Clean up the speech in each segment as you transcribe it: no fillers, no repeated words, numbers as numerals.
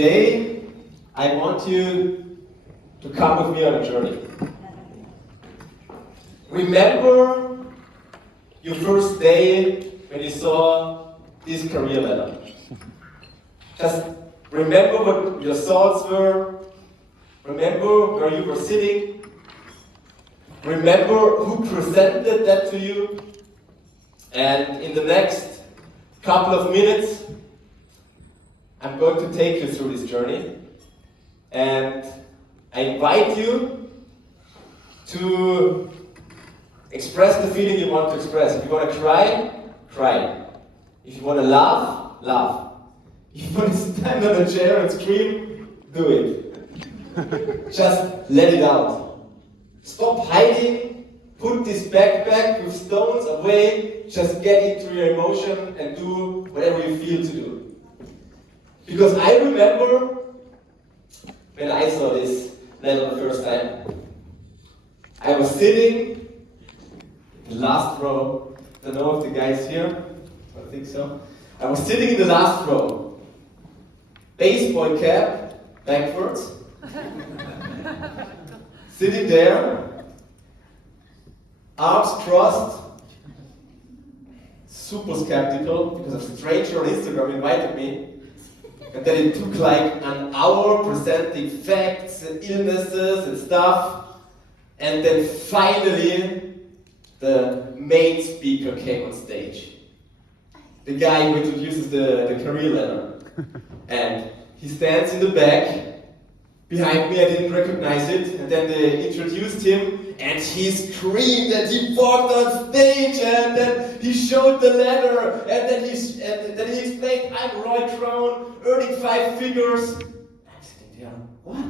Today, I want you to come with me on a journey. Remember your first day when you saw this career ladder. Just remember what your thoughts were. Remember where you were sitting. Remember who presented that to you. And in the next couple of minutes, I'm going to take you through this journey, and I invite you to express the feeling you want to express. If you want to cry, cry. If you want to laugh, laugh. If you want to stand on a chair and scream, do it. Just let it out. Stop hiding, put this backpack with stones away, just get into your emotion and do whatever you feel to do. Because I remember when I saw this letter the first time, I was sitting in the last row. I don't know if the guy's here, I think so. I was sitting in the last row, baseball cap backwards, sitting there, arms crossed, super skeptical because a stranger on Instagram invited me. And then it took like an hour presenting facts and illnesses and stuff. And then finally, the main speaker came on stage. The guy who introduces the career ladder. And he stands in the back. Behind me, I didn't recognize it. And then they introduced him. And he screamed and he walked on stage. And then he showed the ladder. And then he explained, I'm Roy Crown, earning 5 figures. I'm sitting there, what?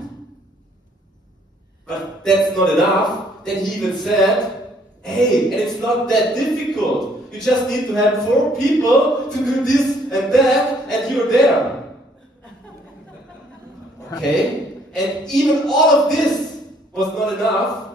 But that's not enough. Then he even said, hey, and it's not that difficult. You just need to have 4 people to do this and that, and you're there. Okay? And even all of this was not enough.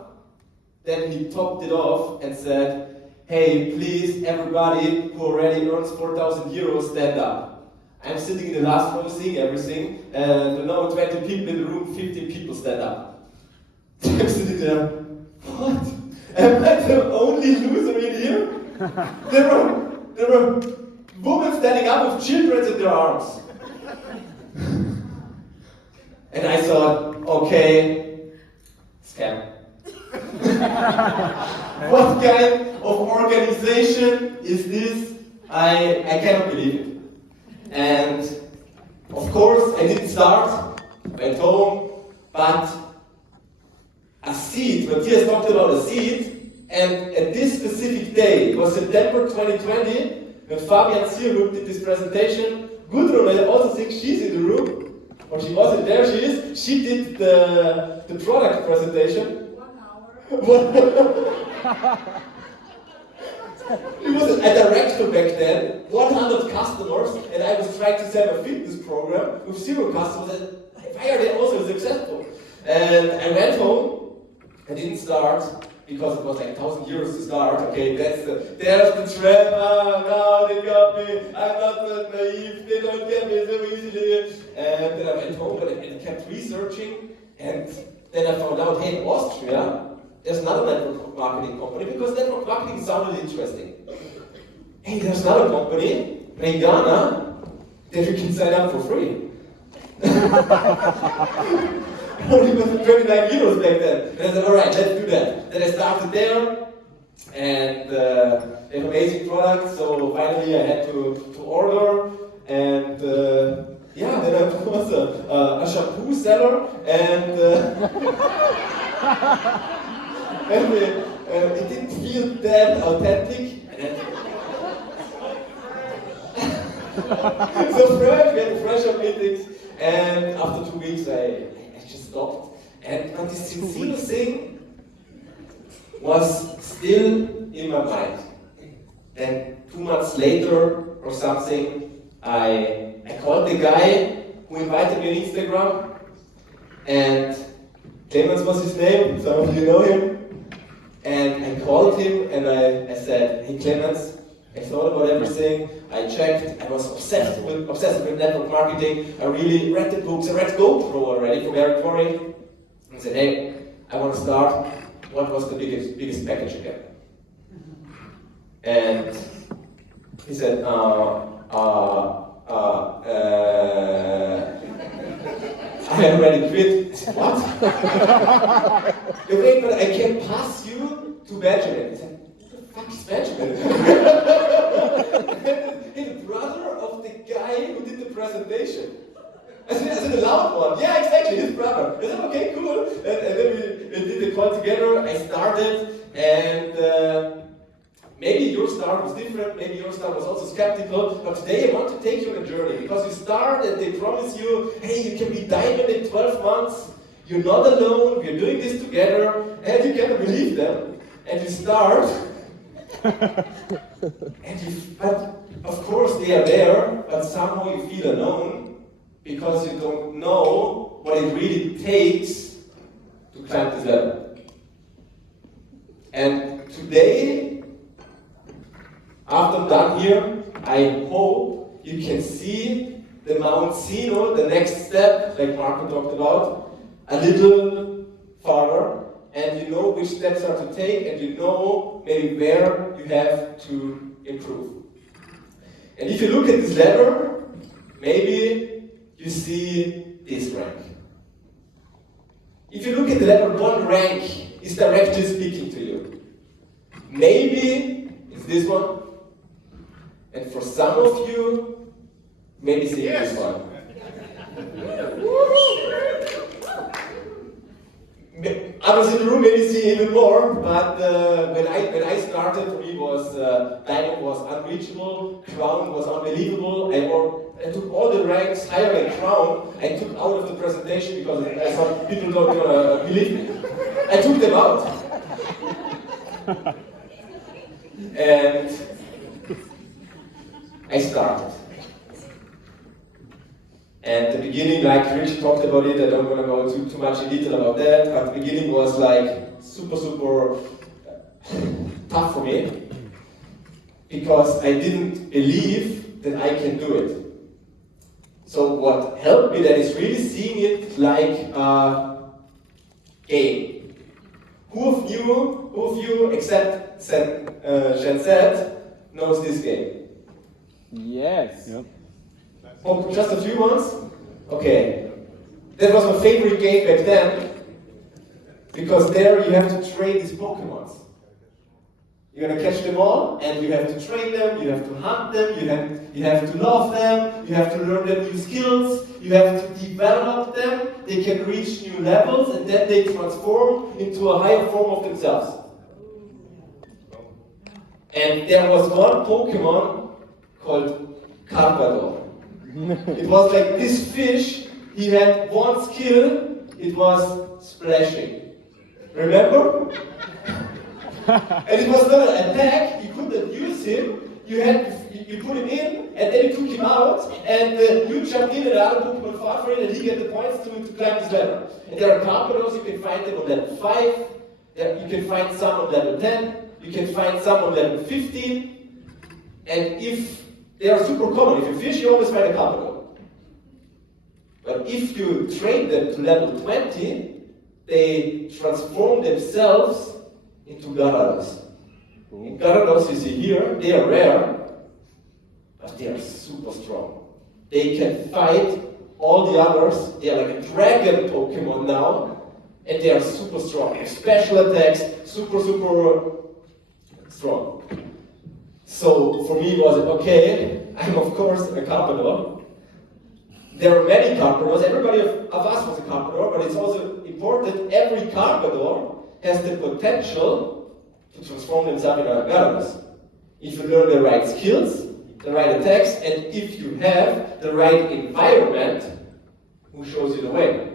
Then he topped it off and said, hey, please, everybody who already earns 4,000 euros, stand up. I'm sitting in the last row seeing everything, and now 20 people in the room, 15 people stand up. I'm sitting there, what? Am I the only loser in here? There were women standing up with children in their arms. And I thought, okay, scam. What kind of organization is this? I cannot believe it. And of course, I didn't start, went home, but a seed, Matthias talked about a seed, and at this specific day, it was September 2020, when Fabian Zieruk did this presentation. Gudrun, I also think she's in the room, or she wasn't there, she is. She did the product presentation. 1 hour. He was a director back then, 100 customers, and I was trying to sell a fitness program with 0 customers, and why are they also successful? And I went home, I didn't start, because it was like 1,000 euros to start, okay, there's the trap, no, they got me, I'm not that naive, they don't get me so easily. And then I went home and kept researching, and then I found out, hey, in Austria, there's another network marketing company, because network marketing sounded interesting. Hey, there's another company, Regana, that you can sign up for free. Only was 29 euros back then. And I said, alright, let's do that. Then I started there, and they have amazing products, so finally I had to order, and yeah, then I was a shampoo seller, and it didn't feel that authentic. So we had fresh meetings, and after 2 weeks I just stopped. But this sincere thing was still in my mind. Then 2 months later or something, I called the guy who invited me on Instagram, and Clemens was his name, some of you know him. And I called him and I said, hey Clemens, I thought about everything, I checked, I was obsessed with network marketing, I really read the books, I read GoPro already from Eric Worre, and said, hey, I want to start. What was the biggest package again? And he said, I already quit. I said, what? Wait, but I can pass you to Benjamin. He said, who the fuck is Benjamin? He's the brother of the guy who did the presentation. I said, the loud one. Yeah, exactly, his brother. I said, okay, cool. And then we did the call together. I started, and maybe your start was different, maybe your start was also skeptical, but today I want to take you on a journey, because you start and they promise you, hey, you can be diamond in 12 months, you're not alone, we're doing this together, and you cannot believe them, and you start, but of course they are there, but somehow you feel alone, because you don't know what it really takes to climb this ladder. And today, after I'm done here, I hope you can see the Mount Sino, the next step, like Marco talked about, a little farther, and you know which steps are to take, and you know maybe where you have to improve. And if you look at this ladder, maybe you see this rank. If you look at the ladder, one rank is directly speaking to you. Maybe it's this one. And for some of you, maybe seeing this one. Others in the room maybe see even more, but when I started, for me was Diamond was unreachable, Crown was unbelievable. I took all the ranks higher than Crown. I took out of the presentation because I thought people don't gonna believe me. I took them out. And I started. And the beginning, like Rich talked about it, I don't want to go too much in detail about that, but the beginning was like super tough for me, because I didn't believe that I can do it. So what helped me then is really seeing it like a game. Who of you except Shenzet knows this game? Yes. Yep. Oh, just a few ones? Okay. That was my favorite game back then, because there you have to train these Pokemons. You're gonna catch them all, and you have to train them, you have to hunt them, you have to love them, you have to learn them new skills, you have to develop them, they can reach new levels, and then they transform into a higher form of themselves. And there was one Pokemon called Carpador. It was like this fish, he had one skill, it was splashing. Remember? And it was not an attack, you couldn't use him, you put him in, and then you took him out, and you jumped in and other Pokemon fought for it, and he get the points to climb this ladder. And there are Carpadors, you can find them on level 5, you can find some on level 10, you can find some on level 15, and if they are super common. If you fish, you always find a Carpador. But if you train them to level 20, they transform themselves into Gyarados. And Gyarados you see here, they are rare, but they are super strong. They can fight all the others. They are like a dragon Pokemon now, and they are super strong. Special attacks, super strong. So for me it was, okay, I'm of course a Carpador. There are many Carpadors, everybody of us was a Carpador, but it's also important, every Carpador has the potential to transform themselves in a Gyarados. If you learn the right skills, the right attacks, and if you have the right environment, who shows you the way.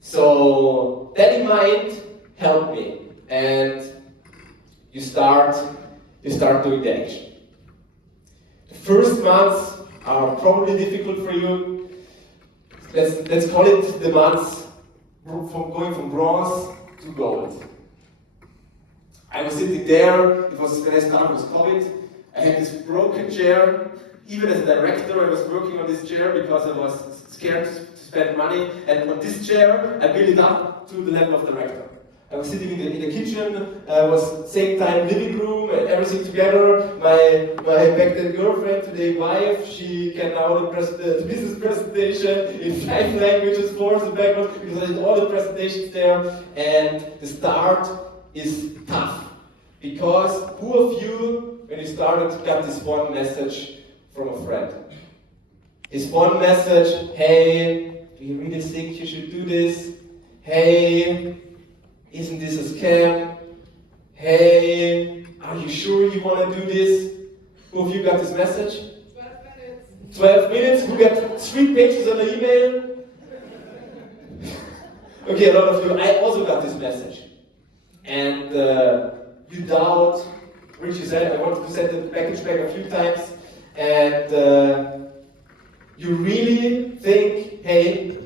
So that in mind helped me, and you start doing the action. The first months are probably difficult for you. Let's call it the months from going from bronze to gold. I was sitting there, it was when I started with COVID. I had this broken chair. Even as a director, I was working on this chair because I was scared to spend money. And on this chair, I built it up to the level of director. I was sitting in the kitchen, was same time living room and everything together. My back then girlfriend, today wife, she can now the business presentation in 5 languages, 4 in the background, because I did all the presentations there. And the start is tough. Because who of you, when you started, got this one message from a friend? This one message, hey, do you really think you should do this? Hey, isn't this a scam? Hey, are you sure you want to do this? Who of you got this message? 12 minutes. 12 minutes? Who got 3 pages on the email? Okay, a lot of you. I also got this message. And you doubt, Richie said, I wanted to send the package back a few times. And you really think, hey,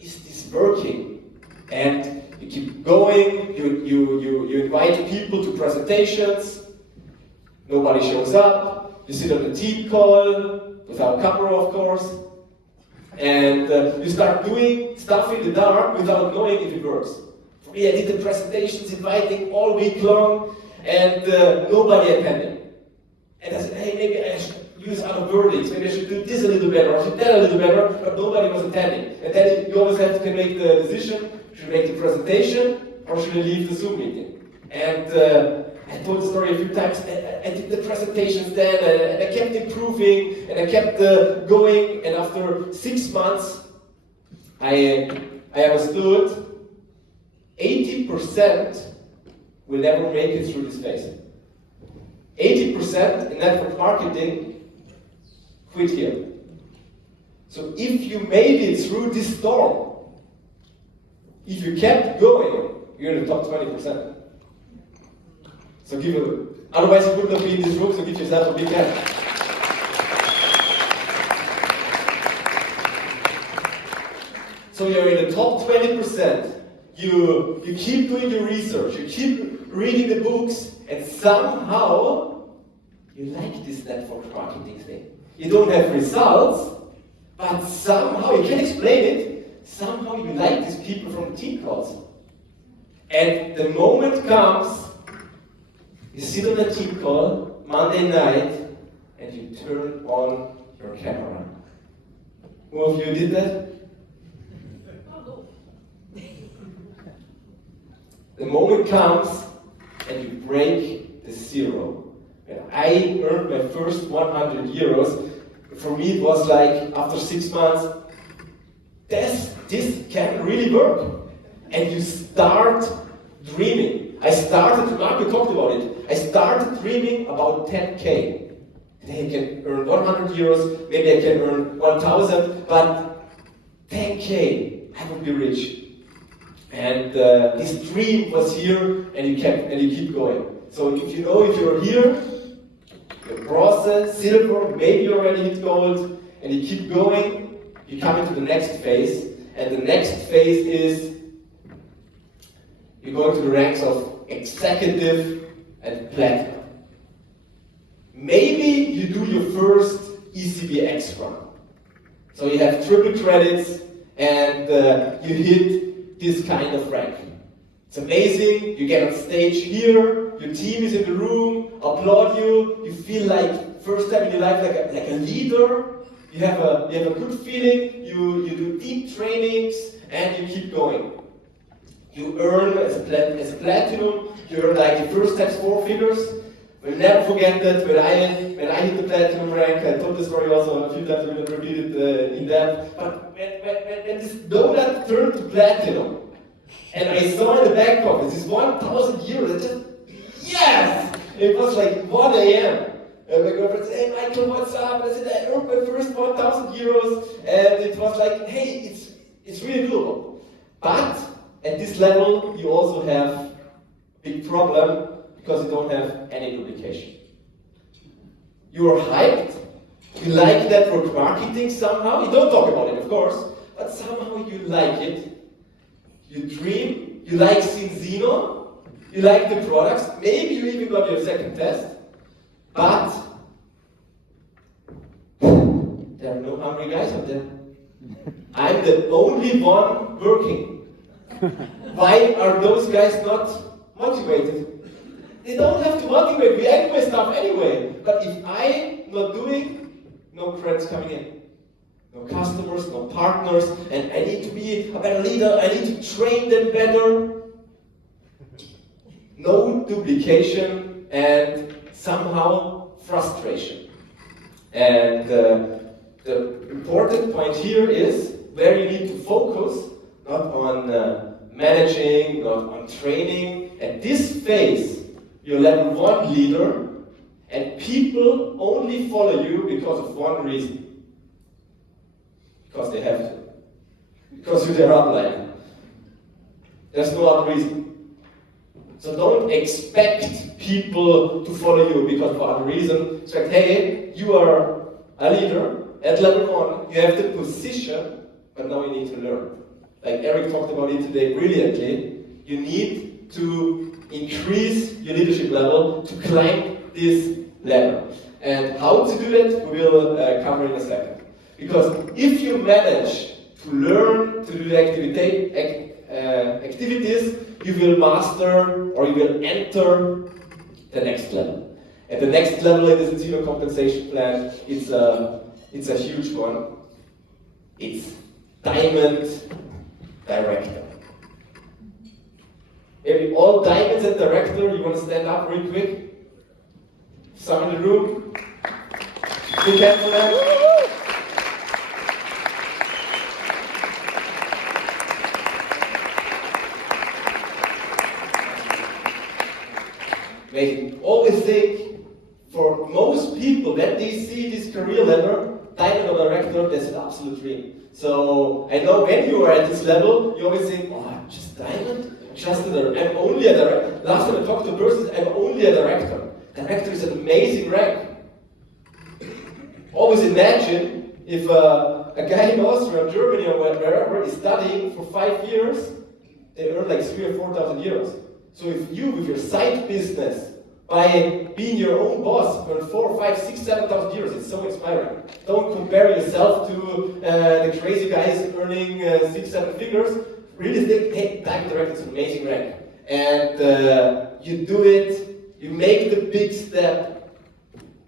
is this working? And you keep going, you invite people to presentations, nobody shows up, you sit on a team call, without camera of course, and you start doing stuff in the dark without knowing if it works. For me, I did the presentations, inviting all week long, and nobody attending. And I said, hey, maybe I should use other wordings, maybe I should do this a little better, or should that a little better, but nobody was attending. And then you always have to make the decision, should I make the presentation, or should I leave the Zoom meeting? And I told the story a few times, I did the presentations then, and I kept improving, and I kept going, and after 6 months, I understood 80% will never make it through this phase. 80% in network marketing quit here. So if you made it through this storm, if you kept going, you're in the top 20%. So otherwise you would not be in this room, so give yourself a big hand. So you're in the top 20%. You keep doing your research, you keep reading the books, and somehow you like this network marketing thing. You don't have results, but somehow, you can't explain it, somehow you like these people from the team calls. And the moment comes, you sit on a team call, Monday night, and you turn on your camera. Who of you did that? The moment comes, and you break the zero. When I earned my first 100 euros, for me it was like, after 6 months, this can really work. And you start dreaming. Marco talked about it. I started dreaming about 10K. Today I can earn 100 euros, maybe I can earn 1,000, but 10K, I would be rich. And this dream was here, and you keep going. So if you know if you're here, you're bronze, silver, maybe you already hit gold, and you keep going, you come into the next phase, and the next phase is you go into the ranks of executive and platinum. Maybe you do your first ECBX run. So you have triple credits, and you hit this kind of rank. It's amazing, you get on stage here, your team is in the room, applaud you, you feel like first time in your life like a leader, you have a good feeling, you do deep trainings, and you keep going. You earn as a platinum, you earn like the first times 4 figures. We'll never forget that when I hit the platinum rank. I told this story also a few times, I will not repeat it in depth. But when this donut turned to platinum, and I saw in the back pocket this 1,000 euros, I just, yes! It was like 1 a.m. And my girlfriend said, hey Michael, what's up? And I said, I earned my first 1,000 euros. And it was like, hey, it's really doable. But at this level, you also have a big problem because you don't have any duplication. You are hyped, you like network marketing somehow, you don't talk about it of course, but somehow you like it. You dream, you like Cinzino, you like the products, maybe you even got your second test, but there are no hungry guys out there. I'm the only one working. Why are those guys not motivated? They don't have to motivate, we end my stuff anyway. But if I'm not doing, no credits coming in. No customers, no partners, and I need to be a better leader, I need to train them better. No duplication and somehow frustration. And the important point here is where you need to focus, not on managing, not on training. At this phase, you're level 1 leader, and people only follow you because of one reason. Because they have to. Because you're their upline. There's no other reason. So don't expect people to follow you because of other reason. It's like, hey, you are a leader at level 1, you have the position, but now you need to learn. Like Eric talked about it today brilliantly, you need to increase your leadership level to climb this ladder. And how to do that, we will cover in a second. Because if you manage to learn to do the activities, you will master or you will enter the next level. And the next level in the Zacino compensation plan, it's a huge one. It's Diamond Director. Maybe all diamonds and director, you want to stand up real quick? Some in the room? Big hand for that. Amazing. Always think, for most people, when they see this career ladder, diamond or director, that's an absolute dream. So I know when you are at this level, you always think, oh, just diamond? Just I'm only a director. Last time I talked to a person, I'm only a director. Director is an amazing rank. Always imagine if a guy in Austria, Germany, or wherever is studying for 5 years, they earn like 3,000 or 4,000 euros. So if you, with your side business, by being your own boss, earn 4, 5, 6, 7,000 euros, it's so inspiring. Don't compare yourself to the crazy guys earning 6, 7 figures. Really think, hey, diamond director is an amazing rank. And you do it, you make the big step,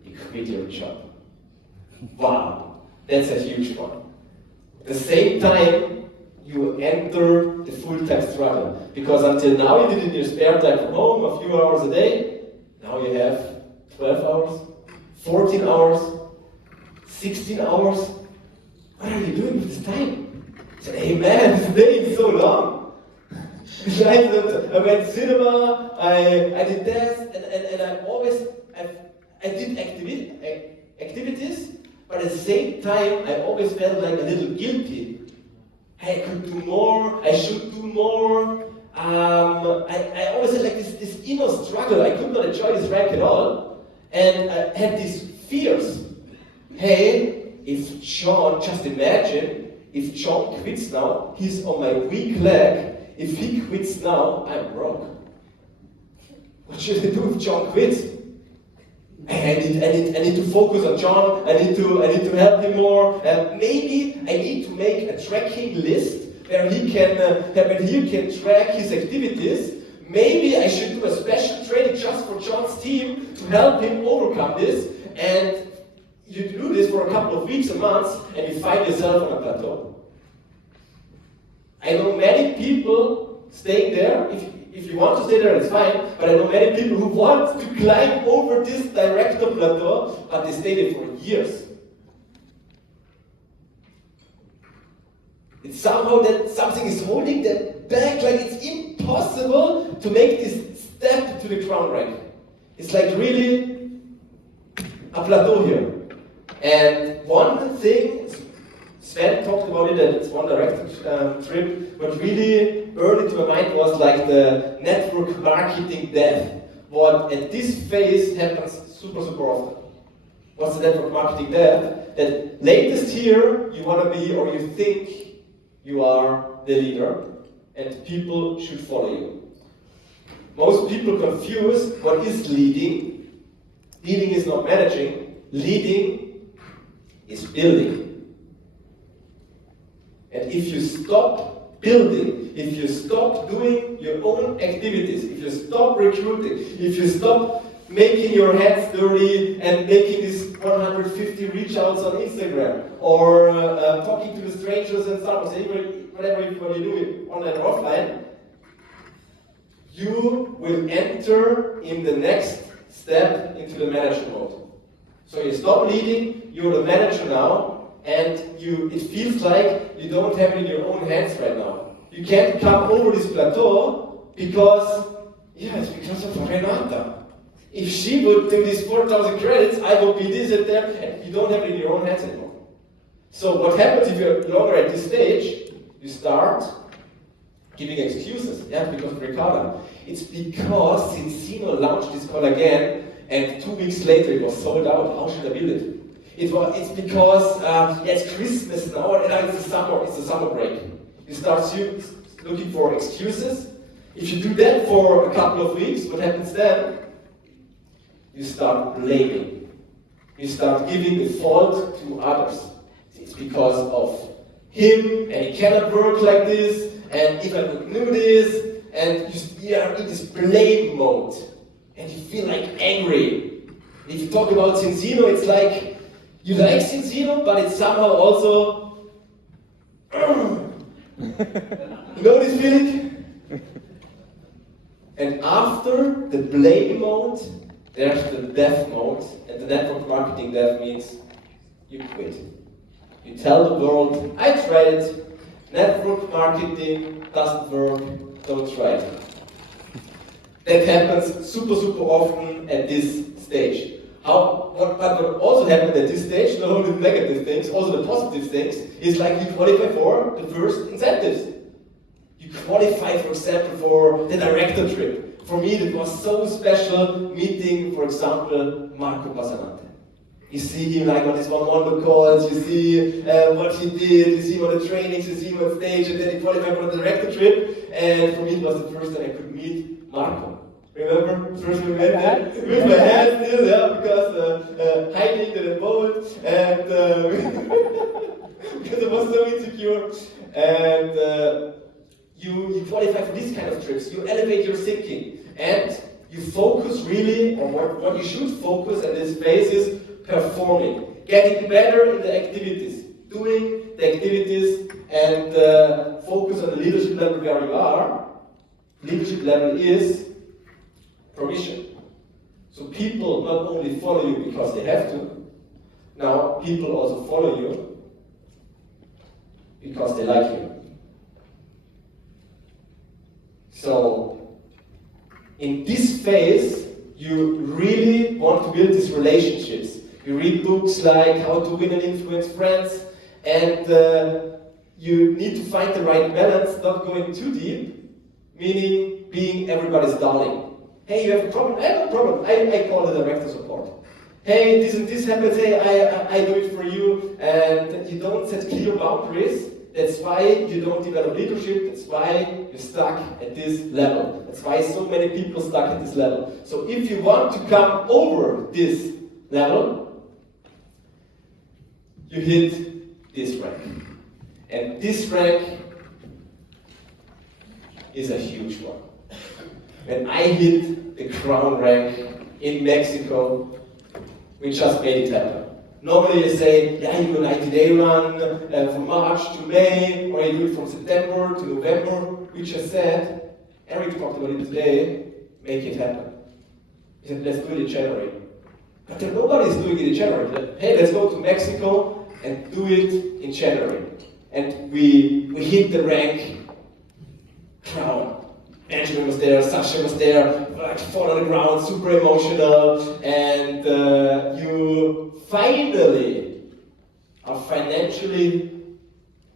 you quit your job. Wow, that's a huge one. At the same time, you enter the full-time struggle. Because until now you did it in your spare time from home, a few hours a day. Now you have 12 hours, 14 hours, 16 hours. What are you doing with this time? I said, hey man, this day is so long. I went to cinema, I did that, and I did activities, but at the same time, I always felt like a little guilty. Hey, I could do more, I should do more. I always had like this inner struggle. I could not enjoy this rank at all. And I had these fears. Hey, if John, just imagine, if John quits now, he's on my weak leg. If he quits now, I'm broke. What should I do if John quits? I need to focus on John. I need to help him more. Maybe I need to make a tracking list where he can track his activities. Maybe I should do a special training just for John's team to help him overcome this. And you do this for a couple of weeks or months, and you find yourself on a plateau. I know many people staying there. If you want to stay there, it's fine. But I know many people who want to climb over this director plateau, but they stay there for years. It's somehow that something is holding them back, like it's impossible to make this step to the crown rank. It's like really a plateau here. And one thing, Sven talked about it, and it's one directed trip, but really burned into my mind was like the network marketing death. What at this phase happens super often. What's the network marketing death? That latest here you want to be, or you think you are the leader, and people should follow you. Most people confuse what is leading. Leading is not managing. Leading is building. And if you stop building, if you stop doing your own activities, if you stop recruiting, if you stop making your hands dirty and making these 150 reach outs on Instagram, or talking to the strangers and Starbucks, whatever you do, online or offline, you will enter in the next step into the manager mode. So you stop leading, you're the manager now, and it feels like you don't have it in your own hands right now. You can't come over this plateau because, it's because of Renata. If she would do these 4,000 credits, I would be this and that, and you don't have it in your own hands anymore. So what happens if you're longer at this stage? You start giving excuses. Because of Ricardo. It's because Cincino launched this call again, and 2 weeks later it was sold out. How should I build it? It's because it's Christmas now, and it's the summer break. You start looking for excuses. If you do that for a couple of weeks, what happens then? You start blaming. You start giving the fault to others. It's because of him, and he cannot work like this, and if I would do this, and you are in this blame mode, and you feel like angry. If you talk about Cincino, it's like you like Cincino, but it's somehow also you know this feeling? And after the blame mode, there's the death mode, and the network marketing death means you quit. You tell the world, I tried it, network marketing doesn't work, don't try it. That happens super often at this stage. What also happens at this stage, not only the negative things, also the positive things, is like you qualify for the first incentives. You qualify, for example, for the director trip. For me, it was so special meeting, for example, Marco Bassanante. You see him like on his one-on-one calls, you see what he did, you see him on the trainings, you see him on stage, and then he qualified for the director trip. And for me, it was the first time I could meet Marco. Remember? First we met there, with my hand still, because hiding the boat, and because I was so insecure. And you qualify for these kind of trips, you elevate your thinking, and you focus really on what you should focus at this phase is performing, getting better in the activities, doing the activities, and focus on the leadership level where you are. Leadership level is permission. So people not only follow you because they have to, now people also follow you because they like you. So, in this phase, you really want to build these relationships. You read books like How to Win and Influence Friends, and you need to find the right balance, not going too deep, meaning being everybody's darling. Hey, you have a problem? I have a problem. I call the director support. Hey, this and this happens. Hey, I do it for you. And you don't set clear boundaries. That's why you don't develop leadership. That's why you're stuck at this level. That's why so many people are stuck at this level. So if you want to come over this level, you hit this rank. And this rank is a huge one. When I hit the crown rank in Mexico, we just made it happen. Normally you say, yeah, you do a 90-day run from March to May, or you do it from September to November. We just said, Eric talked about it today, make it happen. He said, let's do it in January. But then nobody's doing it in January. Hey, let's go to Mexico and do it in January. And we hit the rank crown. Benjamin was there, Sasha was there, like fall on the ground, super emotional, and you finally are financially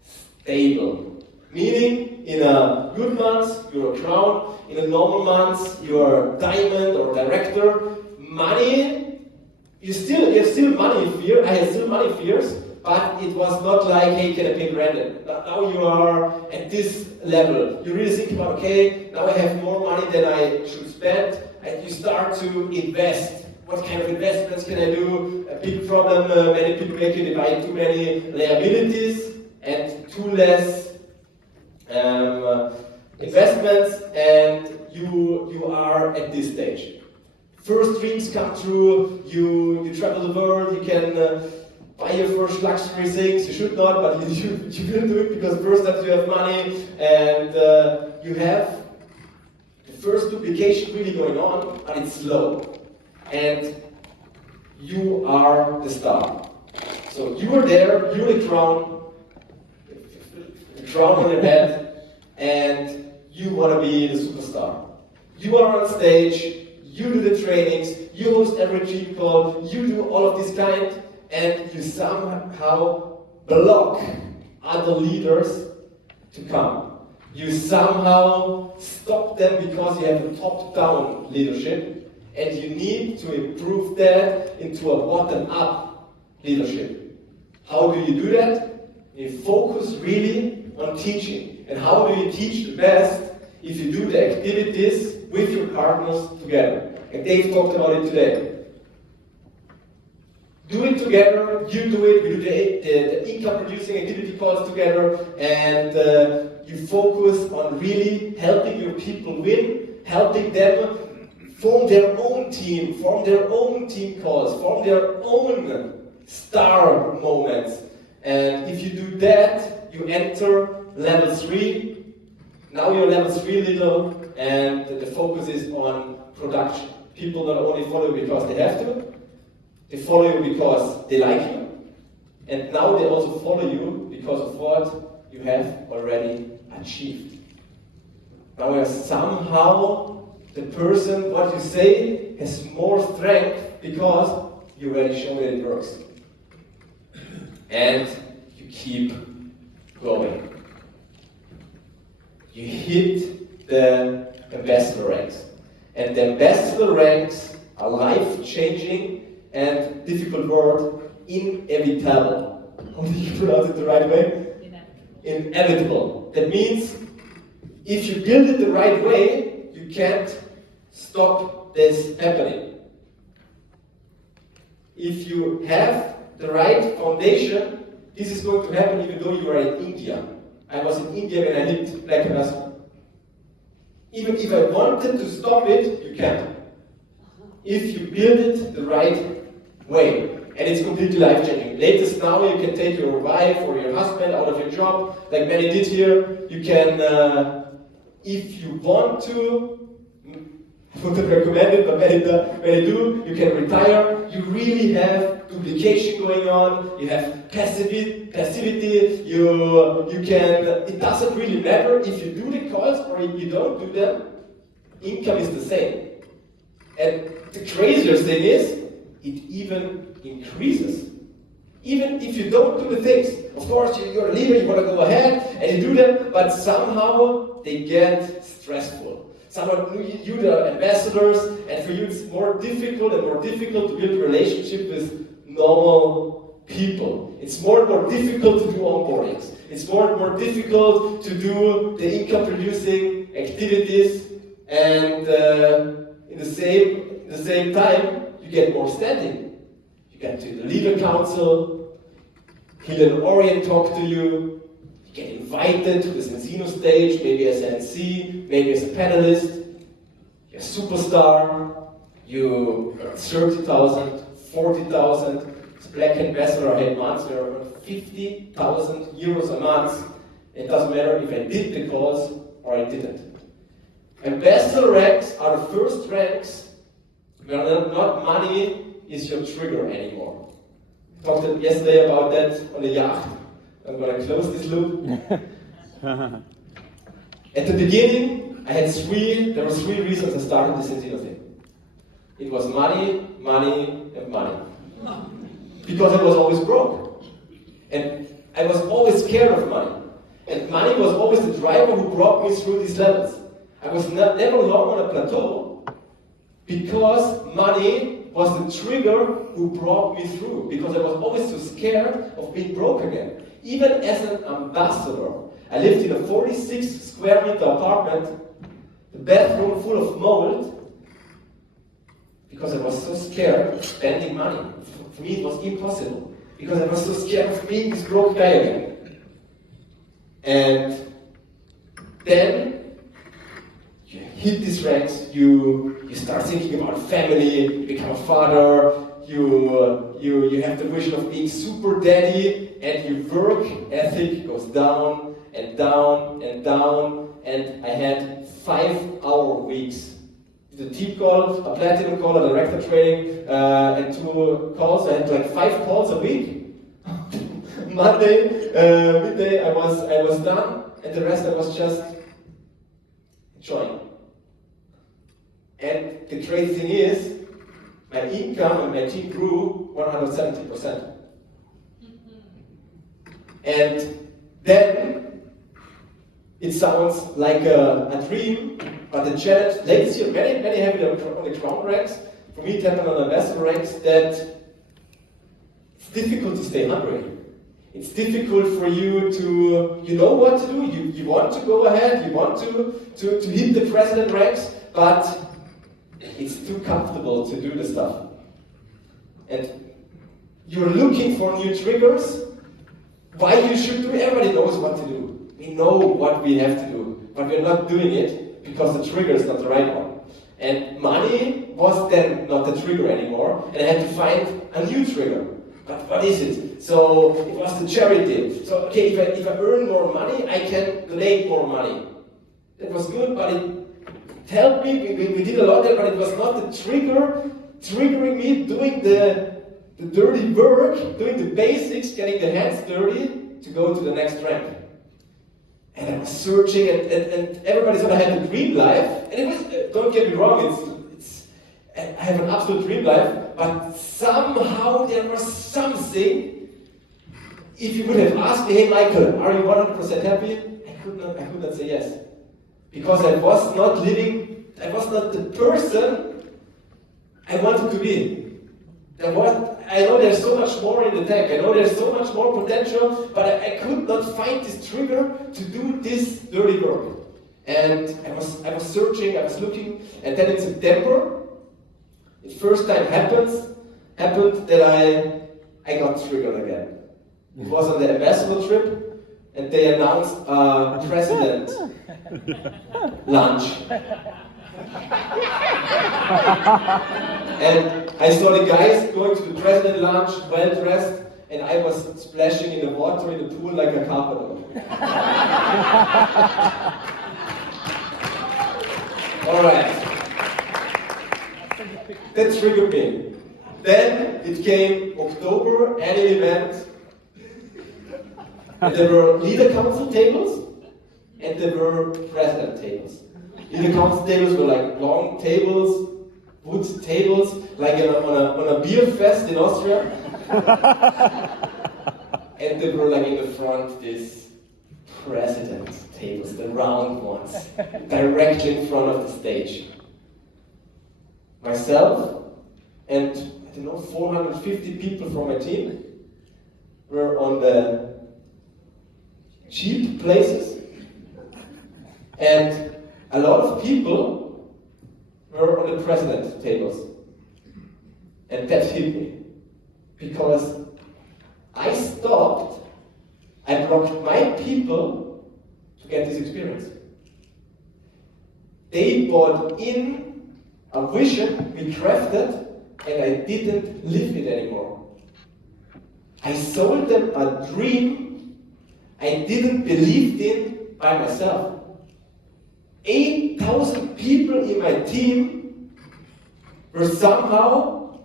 stable. Meaning, in a good month, you're a crown, in a normal month, you're a diamond or a director. Money, you have still money fear, I have still money fears, But it was not like, hey, can I pay rent? Now you are at this level. You really think about, okay, now I have more money than I should spend, and you start to invest. What kind of investments can I do? A big problem many people make you divide too many liabilities and too less investments, and you are at this stage. First dreams come true, you travel the world, you can buy your first luxury things. You should not, but you will do it because first that you have money, and you have the first duplication really going on, but it's slow. And you are the star. So you are there, you're the crown on your head, and you want to be the superstar. You are on stage, you do the trainings, you host every team call, you do all of this kind, and you somehow block other leaders to come. You somehow stop them because you have a top-down leadership, and you need to improve that into a bottom-up leadership. How do you do that? You focus really on teaching. And how do you teach the best? If you do the activities with your partners together. And Dave talked about it today. Do it together, you do it, we do the income producing activity calls together, and you focus on really helping your people win, helping them form their own team calls, form their own star moments. And if you do that, you enter level 3. Now you're level 3 leader, and the focus is on production. People not only follow you because they have to, they follow you because they like you, and now they also follow you because of what you have already achieved. Now you're somehow the person, what you say, has more strength because you already shown that it works. And you keep going. You hit the ambassador ranks. And the ambassador ranks are life-changing and, difficult word, inevitable. How did you pronounce it the right way? Inevitable. That means if you build it the right way, you can't stop this happening. If you have the right foundation, this is going to happen even though you are in India. I was in India when I hit Black Ambassador. Even if I wanted to stop it, you can't. If you build it the right way. And it's completely life-changing. Latest now, you can take your wife or your husband out of your job, like many did here. You can, if you want to, I wouldn't recommend it, but many do, you can retire. You really have duplication going on. You have passivity. You can, it doesn't really matter if you do the calls or if you don't do them. Income is the same. And the crazier thing is, it even increases. Even if you don't do the things. Of course, you're a leader, you want to go ahead and you do them, but somehow they get stressful. Someone you the ambassadors, and for you it's more difficult to build a relationship with normal people. It's more and more difficult to do onboardings. It's more and more difficult to do the income producing activities, and in the same time you get more standing. You get to the leader council, Hill and Orient talk to you, you get invited to the Sensino stage, maybe as an MC, maybe as a panelist. You're a superstar, you earn 30,000, 40,000. As Black Ambassador I had months where I earned 50,000 euros a month. It doesn't matter if I did the calls or I didn't. Ambassador ranks are the first ranks where not money is your trigger anymore. I talked yesterday about that on the yacht. I'm going to close this loop. At the beginning, there were three reasons I started this Sensino thing. It was money, money, and money. Because I was always broke. And I was always scared of money. And money was always the driver who brought me through these levels. I was never long on a plateau because money was the trigger who brought me through, because I was always so scared of being broke again. Even as an ambassador, I lived in a 46 square meter apartment, the bathroom full of mold, because I was so scared of spending money. For me it was impossible, because I was so scared of being this broke guy again. And then you hit these ranks, you start thinking about family, you become a father, you have the vision of being super daddy, and your work ethic goes down and down and down, and I had 5-hour weeks. The team call, a platinum call, a director training, and 2 calls. I had like 5 calls a week. Monday, midday, I was done, and the rest I was just enjoying. And the crazy thing is, my income and my team grew 170%. And then it sounds like a dream, but the challenge, ladies here, many have it on the crown ranks. For me, it happened on the ambassador ranks that it's difficult to stay hungry. It's difficult for you to, you know what to do, you want to go ahead, you want to hit the president ranks, but it's too comfortable to do the stuff. And you're looking for new triggers, why you should do, everybody knows what to do. We know what we have to do, but we're not doing it because the trigger is not the right one. And money was then not the trigger anymore, and I had to find a new trigger. But what is it? So it was the charity. So okay, if I earn more money, I can donate more money. That was good, but it helped me. We did a lot there, but it was not the trigger triggering me doing the dirty work, doing the basics, getting the hands dirty to go to the next rank. And I was searching, and everybody thought I had a dream life. And it was, don't get me wrong, I have an absolute dream life, but somehow there was something. If you would have asked me, hey Michael, are you 100% happy? I could not say yes. Because I was not the person I wanted to be. I know there's so much more in the tank, I know there's so much more potential, but I could not find this trigger to do this dirty work. And I was searching, I was looking, and then in September, the first time happened that I got triggered again. It was on the ambassador trip, and they announced a president lunch. And I saw the guys going to the president lunch, well dressed, and I was splashing in the water in the pool like a carpenter. Alright. That triggered me. Then it came October, annual event, and there were leader council tables, and there were president tables. Leader council tables were like long tables, wood tables, like on a beer fest in Austria. And they were like in the front, these president tables, the round ones, directly in front of the stage. Myself and, 450 people from my team were on the cheap places, and a lot of people were on the president tables. And that hit me, because I blocked my people to get this experience. They bought in a vision we crafted, and I didn't live it anymore. I sold them a dream I didn't believe in by myself. 8,000 people in my team were somehow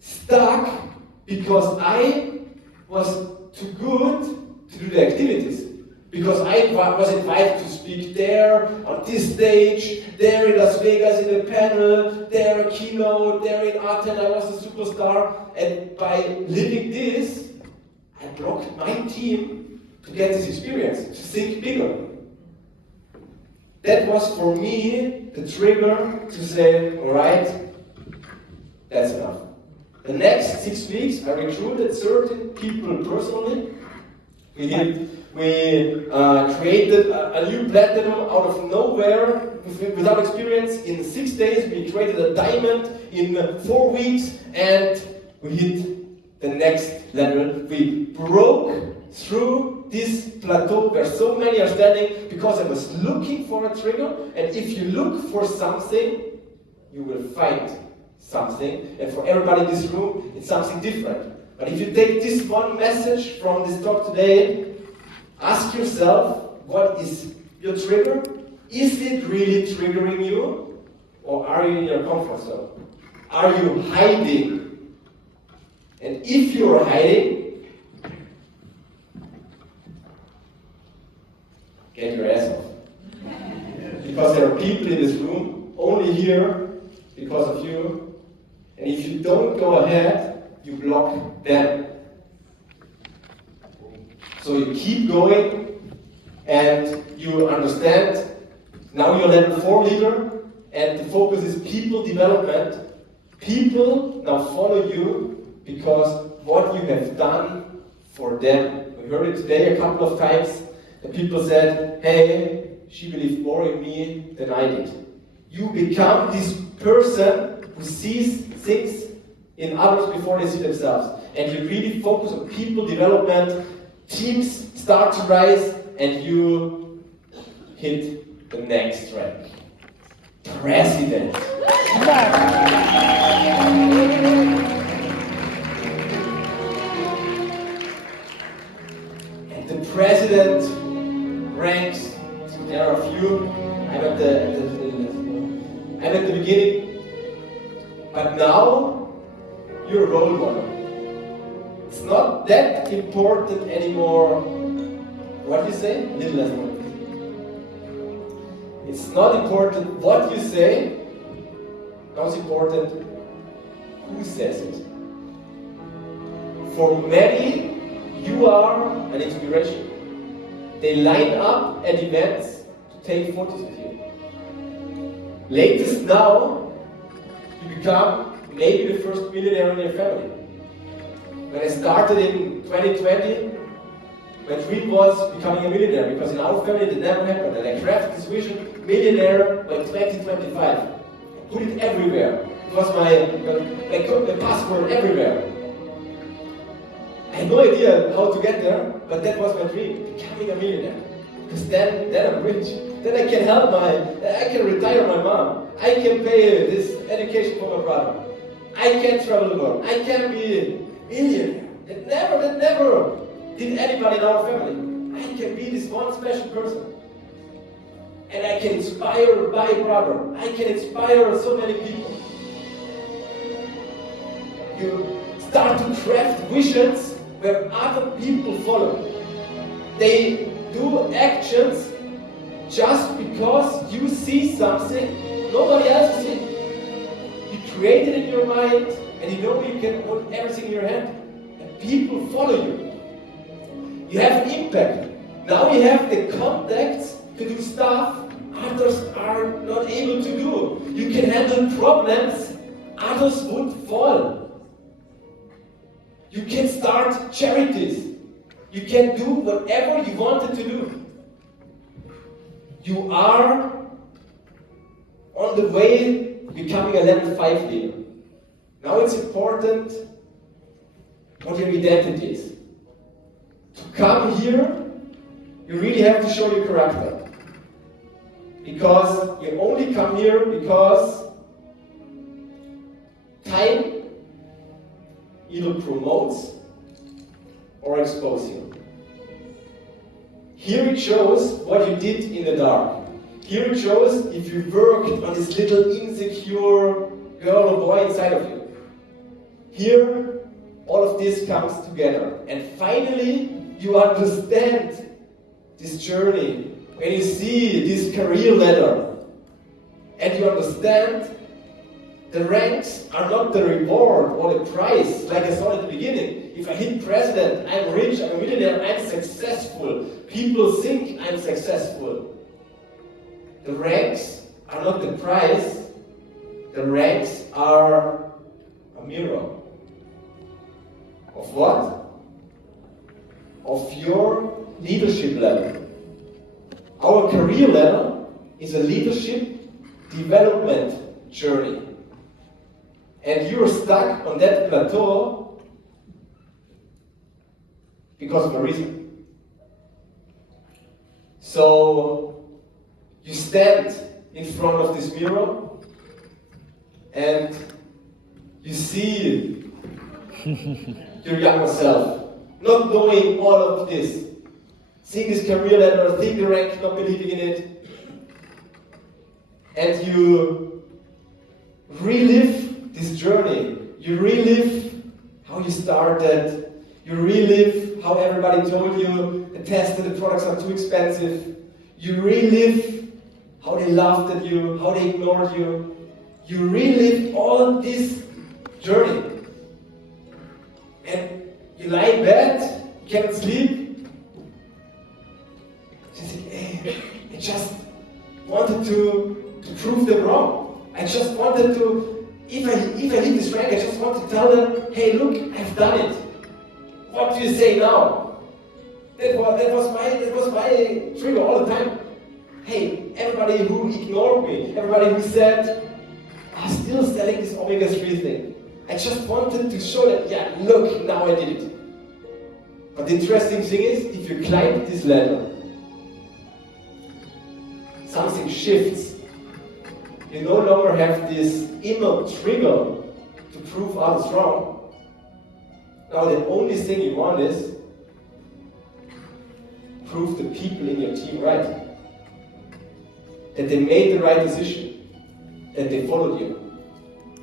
stuck because I was too good to do the activities. Because I was invited to speak there, on this stage, there in Las Vegas in the panel, there a keynote, there in Athens I was a superstar. And by living this, I blocked my team to get this experience, to think bigger. That was for me the trigger to say, alright, that's enough. The next 6 weeks, I recruited certain people personally. We created a new platinum out of nowhere, without experience. In 6 days, we created a diamond in 4 weeks, and we hit the next level. We broke through this plateau where so many are standing because I was looking for a trigger, and if you look for something, you will find something. And for everybody in this room, it's something different. But if you take this one message from this talk today, ask yourself, what is your trigger? Is it really triggering you? Or are you in your comfort zone? Are you hiding? And if you're hiding, get your ass off. Because there are people in this room only here because of you. And if you don't go ahead, you block them. So you keep going, and you understand, now you're level 4 leader, and the focus is people development. People now follow you because what you have done for them. We heard it today a couple of times, and people said, hey, she believed more in me than I did. You become this person who sees things in others before they see themselves. And you really focus on people development, teams start to rise, and you hit the next rank. President. And the president ranks, there are a few, I'm at the beginning, but now you're a role model. It's not that important anymore. What do you say? A little less important. It's not important what you say. Now it's important who says it. For many, you are an inspiration. They line up at events to take photos with you. Latest now, you become maybe the first millionaire in your family. When I started in 2020, my dream was becoming a millionaire, because in our family it never happened. And I crafted this vision, millionaire by 2025. I put it everywhere. It was my password everywhere. I had no idea how to get there, but that was my dream, becoming a millionaire. Because then I'm rich. Then I can retire my mom. I can pay this education for my brother. I can travel the world. I can be millionaire. That never did anybody in our family. I can be this one special person. And I can inspire my brother. I can inspire so many people. You start to craft visions where other people follow. They do actions just because you see something nobody else sees. You create it in your mind, and you know you can put everything in your hand, and people follow you. You have an impact. Now you have the contacts to do stuff others are not able to do. You can handle problems others would fall. You can start charities. You can do whatever you wanted to do. You are on the way to becoming a level 5 leader. Now it's important what your identity is. To come here, you really have to show your character. Because you only come here because time either promotes or exposes you. Here it shows what you did in the dark. Here it shows if you worked on this little insecure girl or boy inside of you. Here, all of this comes together. And finally, you understand this journey. When you see this career ladder, and you understand the ranks are not the reward or the prize, like I saw at the beginning. If I hit president, I'm rich, I'm a millionaire, I'm successful. People think I'm successful. The ranks are not the prize. The ranks are mirror. Of what? Of your leadership level. Our career level is a leadership development journey. And you're stuck on that plateau because of a reason. So you stand in front of this mirror and you see your younger self, not knowing all of this, seeing this career ladder, seeing the rank, not believing in it, and you relive this journey. You relive how you started. You relive how everybody told you the test and the products are too expensive. You relive how they laughed at you, how they ignored you. You relive all this journey. And you lie in bed, you cannot sleep. You think, hey, I just wanted to prove them wrong. I just wanted to, if I hit this rank, I just want to tell them, hey, look, I've done it. What do you say now? That was my trigger all the time. Hey, everybody who ignored me, everybody who said, I'm still selling this omega-3 thing. I just wanted to show that, yeah, look, now I did it. But the interesting thing is, if you climb this ladder, something shifts. You no longer have this inner trigger to prove others wrong. Now the only thing you want is prove the people in your team right. That they made the right decision. That they followed you.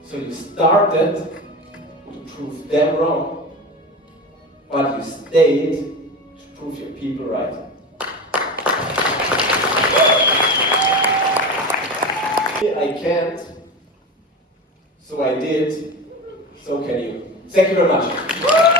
So you started to prove them wrong, but you stayed to prove your people right. I can't, so I did, so can you. Thank you very much.